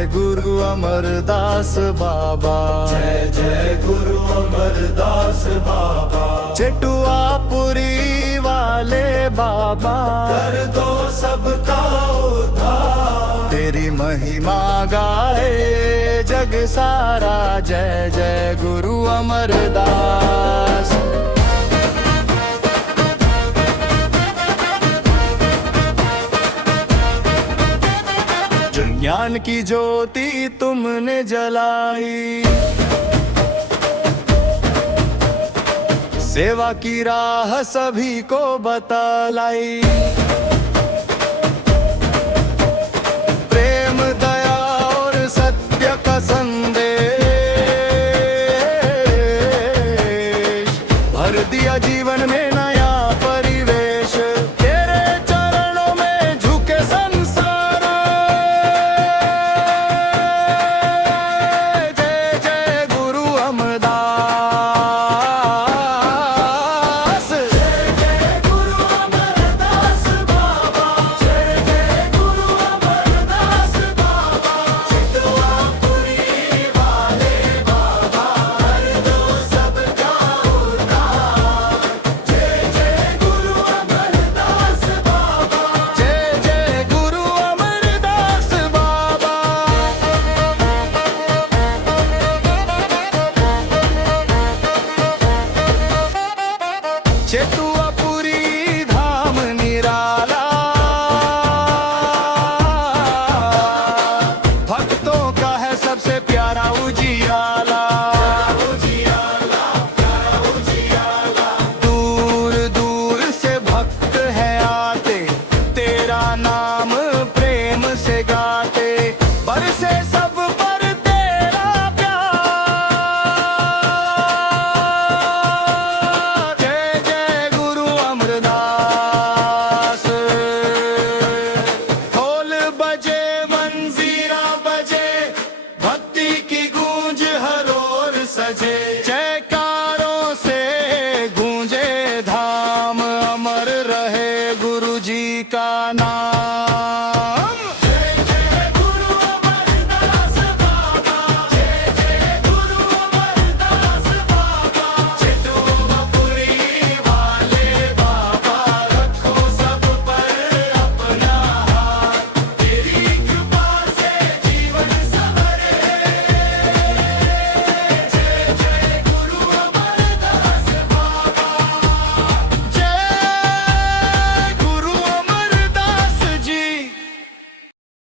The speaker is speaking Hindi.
जय गुरु अमरदास बाबा, जय जय गुरु अमरदास बाबा। चेटुआपुरी वाले बाबा, कर दो सबका उद्धार। तेरी महिमा गाए जग सारा, जय जय गुरु अमरदास। ज्ञान की ज्योति तुमने जलाई, सेवा की राह सभी को बतलाई। प्रेम दया और सत्य का संदेश भर दिया जीवन में नया परिवेश। तेरे चरणों में झुके संसार, जय जय गुरु अमरदास। जय जय गुरु अमरदास बाबा, जय जय गुरु अमरदास बाबा। चेटुआपुरी वाले बाबा, कर दो सबका उद्धार। जय जय गुरु अमरदास बाबा। जय जय गुरु अमरदास बाबा। चेटुआपुरी धाम निराला, भक्तों का है सबसे प्यारा।